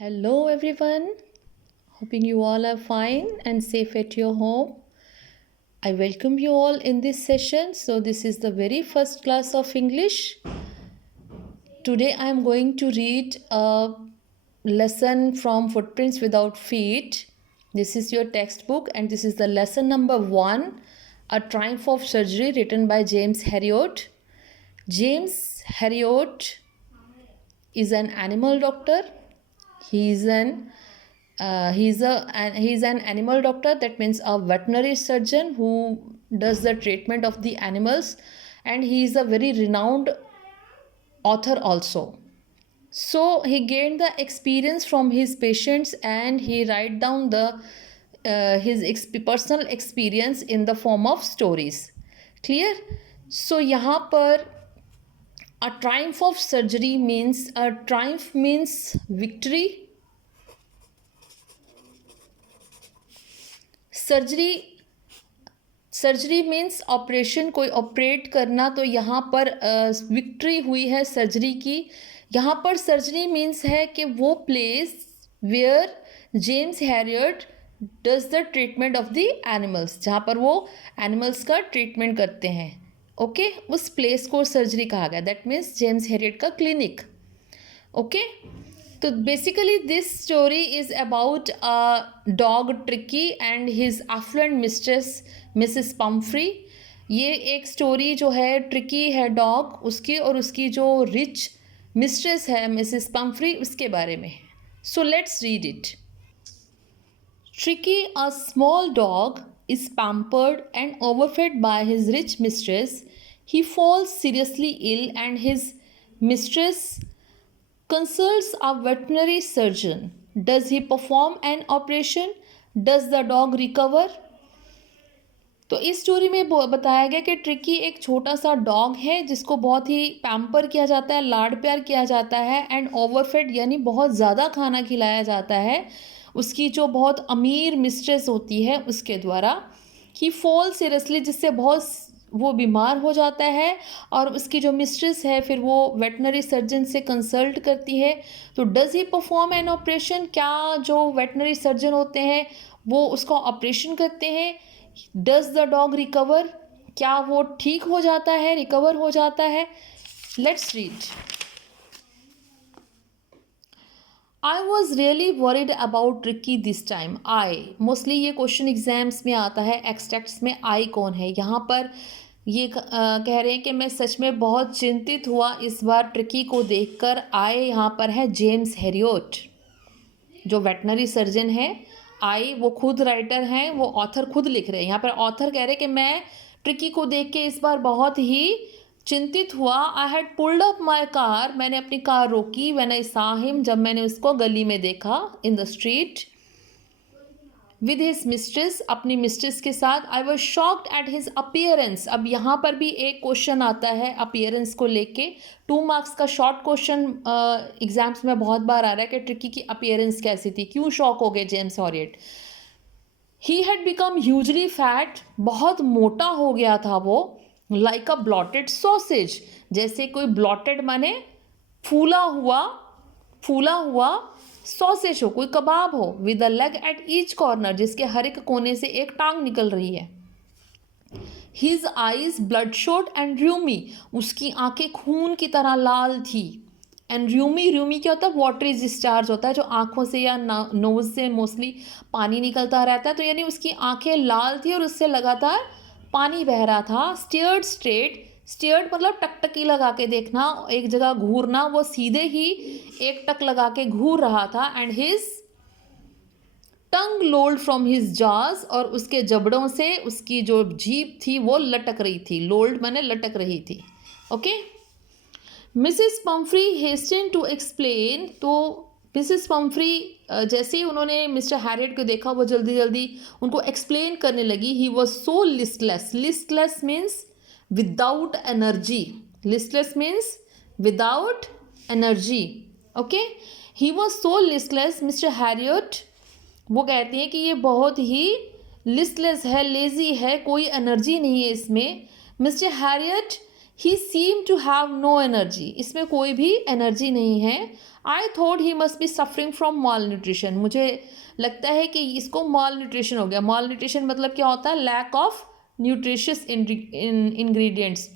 Hello, everyone. Hoping you all are fine and safe at your home. I welcome you all in this session. So, this is the very first class of English. Today, I am going to read a lesson from Footprints Without Feet. This is your textbook, and this is the lesson number 1, A Triumph of Surgery, written by James Herriot. James Herriot is an animal doctor. He's an he's an animal doctor. That means a veterinary surgeon who does the treatment of the animals, and he is a very renowned author also. So he gained the experience from his patients, and he write down the his personal experience in the form of stories. Clear? So यहाँ पर a triumph of surgery means, a triumph means victory. Surgery means operation, कोई operate करना. तो यहाँ पर victory हुई है surgery की. यहाँ पर सर्जरी मीन्स है कि वो place where James Herriot does the treatment of the animals, जहाँ पर वो एनिमल्स का ट्रीटमेंट करते हैं. ओके, उस प्लेस को सर्जरी कहा गया. दैट मीन्स जेम्स हैरियट का क्लिनिक. ओके, तो basically this story is about a dog tricky and his affluent mistress Mrs Pomfrey. ये एक स्टोरी जो है, ट्रिकी है डॉग उसकी, और उसकी जो रिच मिस्ट्रेस है मिसेस पम्फ्री, उसके बारे में. So let's read it. Tricky, a small dog, is pampered and overfed by his rich mistress. He falls seriously ill and his mistress consults a veterinary surgeon. Does he perform an operation? Does the dog recover? तो इस story में बताया गया कि tricky एक छोटा सा dog है जिसको बहुत ही पैम्पर किया जाता है, लाड प्यार किया जाता है, एंड ओवरफेड यानी बहुत ज़्यादा खाना खिलाया जाता है उसकी जो बहुत अमीर मिस्ट्रेस होती है उसके द्वारा. ही फॉल सीरियसली, जिससे बहुत वो बीमार हो जाता है, और उसकी जो मिस्ट्रेस है फिर वो वेटनरी सर्जन से कंसल्ट करती है. तो does he perform an operation, क्या जो वेटनरी सर्जन होते हैं वो उसका ऑपरेशन करते हैं. डज़ द डॉग रिकवर, क्या वो ठीक हो जाता है, रिकवर हो जाता है. Let's read. I was really worried about Tricky this time. I mostly ये क्वेश्चन एग्जाम्स में आता है. एक्सट्रैक्ट्स में आई कौन है, यहाँ पर ये कह रहे हैं कि मैं सच में बहुत चिंतित हुआ इस बार ट्रिकी को देखकर. आई यहाँ पर है जेम्स हैरियट जो वेटनरी सर्जन है. आई वो खुद राइटर हैं, वो ऑथर खुद लिख रहे हैं. यहाँ पर ऑथर कह रहे हैं कि मैं ट्रिकी को देख के इस बार बहुत ही चिंतित हुआ. I had pulled up my car, मैंने अपनी कार रोकी. व्हेन आई सॉ हिम, जब मैंने उसको गली में देखा, in the street, with his mistress, अपनी मिस्ट्रेस के साथ. I was shocked at his appearance. अब यहाँ पर भी एक क्वेश्चन आता है अपीयरेंस को लेके. 2 मार्क्स का शॉर्ट क्वेश्चन एग्जाम्स में बहुत बार आ रहा है कि ट्रिकी की अपीयरेंस कैसी थी, क्यों शॉक हो गए James Harriet. He had become hugely fat, बहुत मोटा हो गया था वो. लाइक अ ब्लॉटेड सॉसेज, जैसे कोई ब्लॉटेड माने फूला हुआ सॉसेज हो, कोई कबाब हो. With a leg at each corner, जिसके हर एक कोने से एक टांग निकल रही है. हिज आईज ब्लडशॉट एंड र्यूमी, उसकी आंखें खून की तरह लाल थी. एंड र्यूमी क्या होता है, वाटरी डिस्चार्ज होता है जो आंखों से या नोज से मोस्टली पानी निकलता रहता है. तो यानी उसकी आंखें लाल थी और उससे लगातार पानी बह रहा था. स्टेयर्ड मतलब टकटकी लगा के देखना, एक जगह घूरना, वो सीधे ही एक टक लगा के घूर रहा था. And his tongue lolled from his jaws, और उसके जबड़ों से उसकी जो जीभ थी वो लटक रही थी. लोल्ड माने लटक रही थी. Okay. Mrs Pumphrey hastened to explain, तो मिसेस पम्फ्री जैसे ही उन्होंने मिस्टर हैरियट को देखा वो जल्दी जल्दी उनको एक्सप्लेन करने लगी. He was so listless means without energy. Listless means without energy. Okay. He was so listless. Mister Harriet वो कहती हैं कि ये बहुत ही लिस्टलेस है, लेजी है, कोई एनर्जी नहीं है इसमें. Mister Herriot he seem to have no energy, इसमें कोई भी एनर्जी नहीं है। I thought he must be suffering from malnutrition, मुझे लगता है कि इसको मॉल न्यूट्रिशन हो गया। मॉल न्यूट्रिशन मतलब क्या होता है? लैक ऑफ न्यूट्रिशियस इंग्रेडिएंट्स,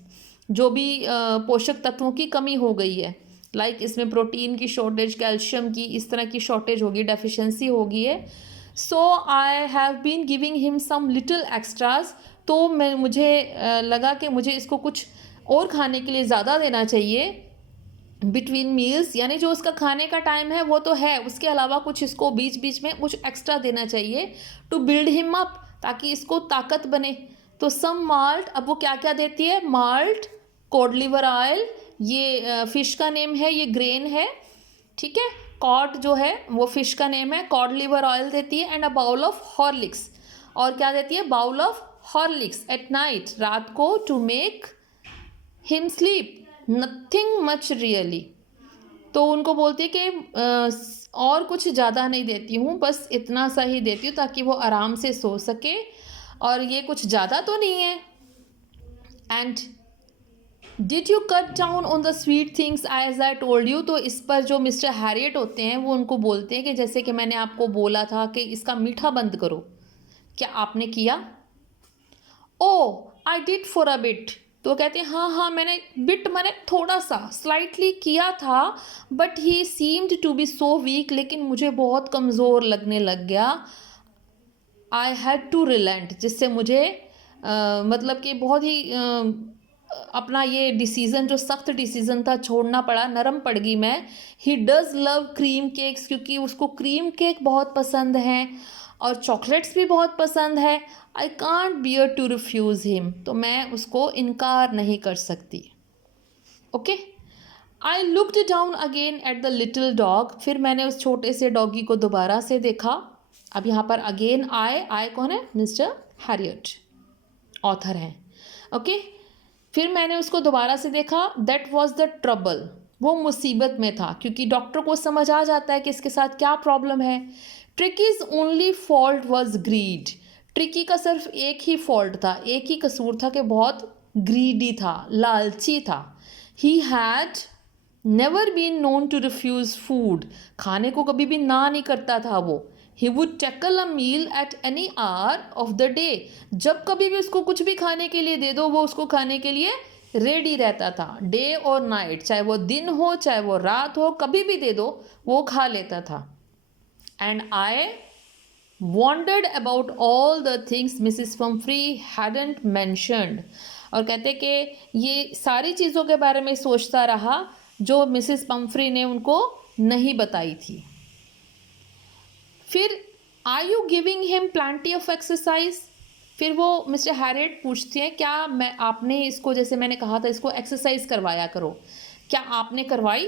जो भी पोषक तत्वों की कमी हो गई है। लाइक इसमें प्रोटीन की शॉर्टेज, कैल्शियम की, इस तरह की शॉर्टेज होगी, डेफिशिएंसी होगी है। So I have been giving him some little extras, तो मुझे लगा कि मुझे इसको कुछ और खाने के लिए ज़्यादा देना चाहिए बिटवीन मील्स, यानी जो उसका खाने का टाइम है वो तो है, उसके अलावा कुछ इसको बीच बीच में कुछ एक्स्ट्रा देना चाहिए टू बिल्ड हिम अप, ताकि इसको ताकत बने। तो सम माल्ट, अब वो क्या क्या देती है? माल्ट, कॉड लिवर ऑयल, ये फिश का नेम है, ये ग्रेन है, ठीक है। कॉड जो है वो फिश का नेम है, कॉड लिवर ऑयल देती है, and a bowl of Horlicks, और क्या देती है? Bowl of Horlicks at night, रात को, to make him sleep, nothing much really. तो उनको बोलती है कि और कुछ ज़्यादा नहीं देती हूँ, बस इतना सा ही देती हूँ ताकि वो आराम से सो सके, और ये कुछ ज़्यादा तो नहीं है। And did you cut down on the sweet things as I told you, तो इस पर जो मिस्टर हैरियट होते हैं वो उनको बोलते हैं कि जैसे कि मैंने आपको बोला था कि इसका मीठा बंद करो, क्या आपने किया? Oh I did for a bit, तो कहते हैं हाँ हाँ मैंने, बिट मैंने थोड़ा सा, स्लाइटली किया था, but he seemed to be so weak, लेकिन मुझे बहुत कमज़ोर लगने लग गया। आई हैड टू रिलेंट, जिससे मुझे मतलब कि बहुत ही अपना ये डिसीज़न, जो सख्त डिसीज़न था, छोड़ना पड़ा, नरम पड़ गई मैं। He does love cream cakes, क्योंकि उसको क्रीम केक बहुत पसंद हैं और चॉकलेट्स भी बहुत पसंद है। I can't bear to refuse him, तो मैं उसको इनकार नहीं कर सकती। Okay, I looked down again at the little dog, फिर मैंने उस छोटे से डॉगी को दोबारा से देखा। अब यहाँ पर अगेन आए कौन है? मिस्टर हैरियट, ऑथर हैं। ओके, फिर मैंने उसको दोबारा से देखा। दैट वॉज द ट्रबल, वो मुसीबत में था, क्योंकि डॉक्टर को समझ आ जाता है कि इसके साथ क्या प्रॉब्लम है। Tricki's only fault was greed, Tricki का सिर्फ एक ही फॉल्ट था, एक ही कसूर था कि बहुत ग्रीडी था, लालची था। He had never been known to refuse food, खाने को कभी भी ना नहीं करता था वो। He would tackle a meal at any hour of the day, जब कभी भी उसको कुछ भी खाने के लिए दे दो वो उसको खाने के लिए रेडी रहता था, डे और नाइट, चाहे वो दिन हो चाहे वो रात हो, कभी भी दे दो वो खा लेता था। And I wondered about all the things Mrs. Pumphrey hadn't mentioned, और कहते कि ये सारी चीज़ों के बारे में सोचता रहा जो मिसेस पम्फ्री ने उनको नहीं बताई थी। फिर are you giving him plenty of exercise, फिर वो मिस्टर हैरियट पूछती हैं क्या आपने इसको, जैसे मैंने कहा था इसको एक्सरसाइज करवाया करो, क्या आपने करवाई?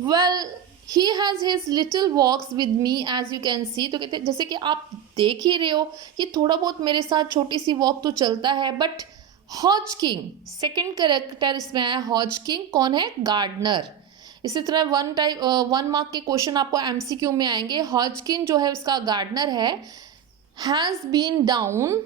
Well he has his little walks with me as you can see, तो कहते जैसे कि आप देख ही रहे हो ये थोड़ा बहुत मेरे साथ छोटी सी वॉक तो चलता है। But Hodgkin, second character इसमें है, हॉज किंग कौन है? गार्डनर। इसी तरह 1 मार्क के क्वेश्चन आपको एमसीक्यू में आएंगे। हॉजकिन जो है उसका गार्डनर है। Has been down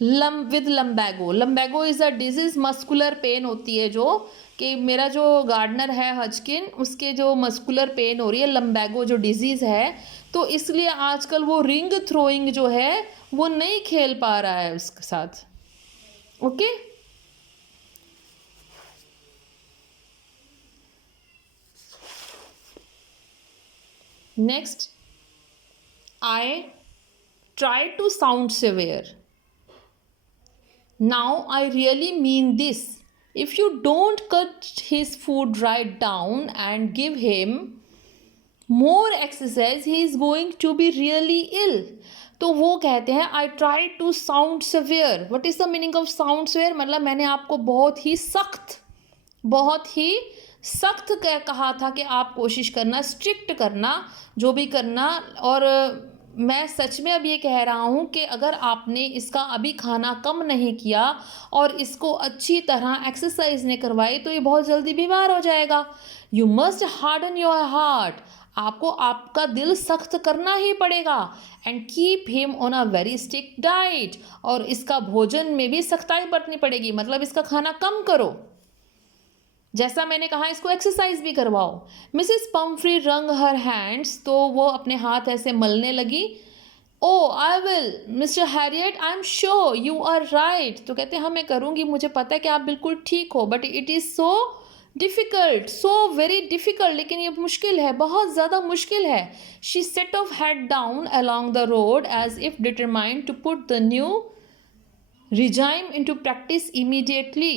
with lumbago, lumbago is a disease, muscular pain होती है, जो कि मेरा जो गार्डनर है हॉजकिन, उसके जो मस्कुलर पेन हो रही है, लम्बैगो जो डिजीज़ है, तो इसलिए आजकल वो रिंग थ्रोइंग जो है वो नहीं खेल पा रहा है उसके साथ। Okay, next, I try to sound severe. Now I really mean this. If you don't cut his food right down and give him more exercise, he is going to be really ill. तो वो कहते हैं I try to sound severe. What is the meaning of sound severe? मतलब मैंने आपको बहुत ही सख्त कहा था कि आप कोशिश करना, स्ट्रिक्ट करना जो भी करना। और मैं सच में अब ये कह रहा हूँ कि अगर आपने इसका अभी खाना कम नहीं किया और इसको अच्छी तरह एक्सरसाइज नहीं करवाई तो ये बहुत जल्दी बीमार हो जाएगा। You must harden your heart, आपको आपका दिल सख्त करना ही पड़ेगा and keep him on a very strict diet. और इसका भोजन में भी सख्ताई बरतनी पड़ेगी, मतलब इसका खाना कम करो। जैसा मैंने कहा, इसको एक्सरसाइज भी करवाओ। मिसेस पम्फ्री रंग हर हैंड्स, तो वो अपने हाथ ऐसे मलने लगी। Oh I will mister Herriot, I am sure you are right. तो कहते हैं हाँ मैं करूँगी, मुझे पता है कि आप बिल्कुल ठीक हो, but it is so difficult, so very difficult, लेकिन ये मुश्किल है, बहुत ज़्यादा मुश्किल है। She set off head down along the road as if determined to put the new regime into practice immediately।